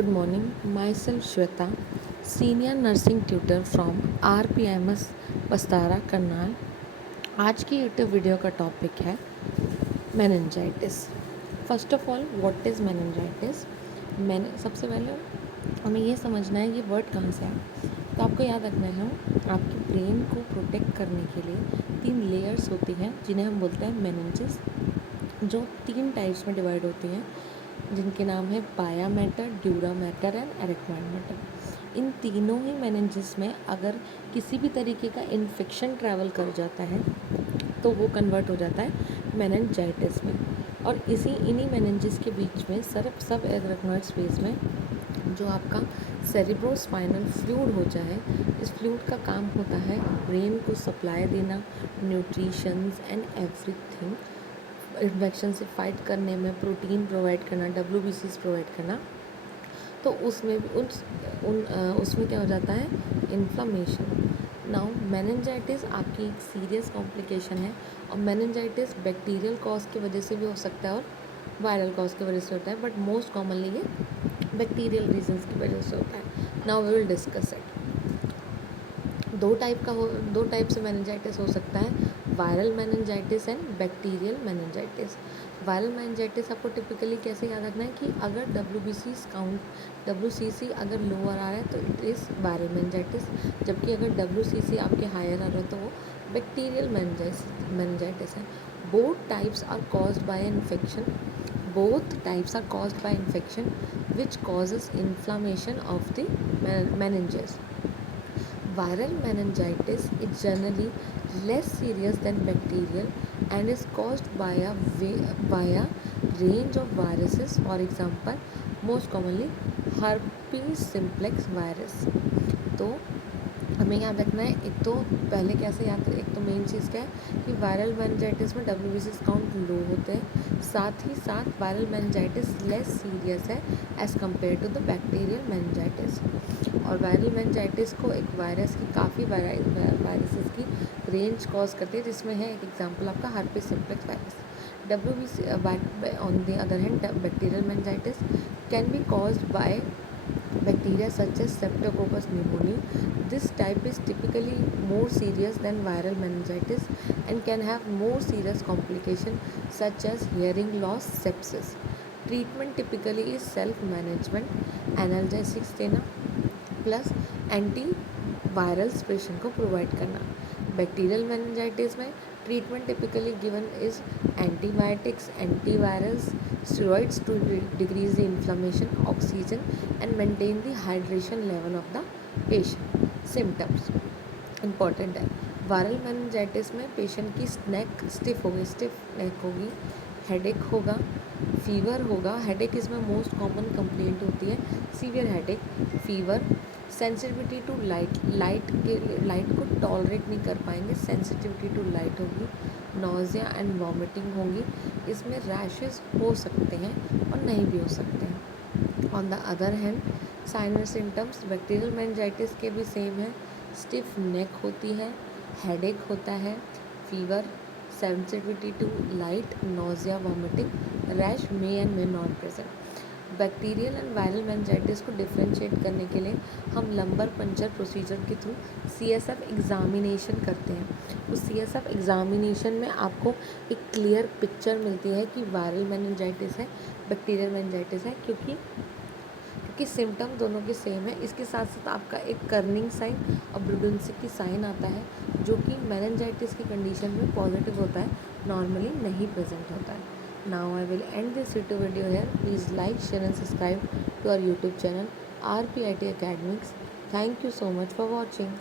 Good morning. Myself Shweta, Senior Nursing Tutor from RPMS पस्तारा Karnal. आज की YouTube video का topic है meningitis. First of all, what is meningitis? मैंने सबसे पहले हमें ये समझना है ये वर्ड कहाँ से आया। तो आपको याद रखना है आपके ब्रेन को प्रोटेक्ट करने के लिए 3 लेयर्स होती हैं जिन्हें हम बोलते हैं मेनिंजेस, जो 3 टाइप्स में डिवाइड होती हैं, जिनके नाम है pia mater, dura mater and arachnoid mater. इन तीनों ही मेनिंजेस में अगर किसी भी तरीके का इन्फेक्शन ट्रैवल कर जाता है तो वो कन्वर्ट हो जाता है मेनिंजाइटिस में। और इन्हीं मेनिंजेस के बीच में सब एरेक्नॉइड स्पेस में जो आपका सेरिब्रोस्पाइनल फ्लूइड हो जाए, इस फ्लूइड का काम होता है ब्रेन को सप्लाई देना, न्यूट्रिशंस एंड एवरीथिंग, इन्फेक्शन से फाइट करने में प्रोटीन प्रोवाइड करना, WBCs प्रोवाइड करना। तो उसमें भी उसमें क्या हो जाता है, इन्फ्लामेशन। नाउ मेनिंजाइटिस आपकी एक सीरियस कॉम्प्लिकेशन है, और मेनिंजाइटिस बैक्टीरियल कॉज की वजह से भी हो सकता है और वायरल कॉज की वजह से होता है, बट मोस्ट कॉमनली ये बैक्टीरियल रीजंस की वजह से होता है। Now we will discuss it. दो टाइप से मेनिंजाइटिस हो सकता है, viral meningitis and bacterial meningitis. Viral meningitis आपको टिपिकली कैसे याद रखना है कि अगर WBC अगर लोअर आ रहा है तो इट इज़ वायरल मेनिंजाइटिस, जबकि अगर WCC आपके हायर आ रहा है तो वो बैक्टीरियल मेनिंजाइटिस है। Both types are caused by infection which causes inflammation of the meninges. Viral meningitis is generally less serious than bacterial and is caused by a range of viruses. For example, most commonly herpes simplex virus. तो हमें याद रखना है, एक तो पहले कैसे एक तो मेन चीज़ क्या है कि वायरल मेनिंजाइटिस में WBCs काउंट लो होते हैं, साथ ही साथ वायरल मेनिंजाइटिस लेस सीरियस है as compare to the bacterial meningitis. और वायरल मेनिंजाइटिस को एक वायरस की काफ़ी वायरसेस की रेंज कॉज करती है, जिसमें है एक एग्जांपल आपका herpes simplex virus. WBC on the other hand, bacterial meningitis can be caused by bacteria such as Streptococcus pneumoniae. This type is typically more serious than viral meningitis and can have more serious complications such as hearing loss, sepsis. Treatment typically is self-management, analgesics देना plus antivirals patient को provide करना। Bacterial meningitis में treatment typically given is antibiotics, antivirals, steroids to decrease the inflammation, oxygen and maintain the hydration level of the patient. Symptoms important है। Viral meningitis में patient की stiff neck होगी, headache होगा, fever होगा। Headache इसमें most common complaint होती है, severe headache, fever, sensitivity to light को टॉलरेट नहीं कर पाएंगे, सेंसिटिविटी टू लाइट होगी, नोज़िया एंड वॉमिटिंग होगी। इसमें रैशेस हो सकते हैं और नहीं भी हो सकते हैं। On the other hand sign and symptoms bacterial meningitis के भी सेम है, स्टिफ नेक होती है, हेडेक होता है, fever, sensitivity to light, nausea, vomiting, rash may and may not present. Bacterial and viral meningitis को डिफ्रेंशिएट करने के लिए हम लंबर पंचर प्रोसीजर के थ्रू CSF एग्ज़ामिनेशन करते हैं। उस CSF एग्ज़ामिनेशन में आपको एक क्लियर पिक्चर मिलती है कि वायरल मेनिंजाइटिस है, बैक्टीरियल मेनिंजाइटिस है, क्योंकि सिम्टम दोनों के सेम है। इसके साथ साथ आपका एक कर्निंग साइन और ब्रुडेंसी की साइन आता है, जो कि मेनिंजाइटिस की कंडीशन में पॉजिटिव होता है, नॉर्मली नहीं प्रेजेंट होता है। Now I will end this YouTube video here. Please like, share and subscribe to our YouTube channel RPIT Academics. Thank you so much for watching.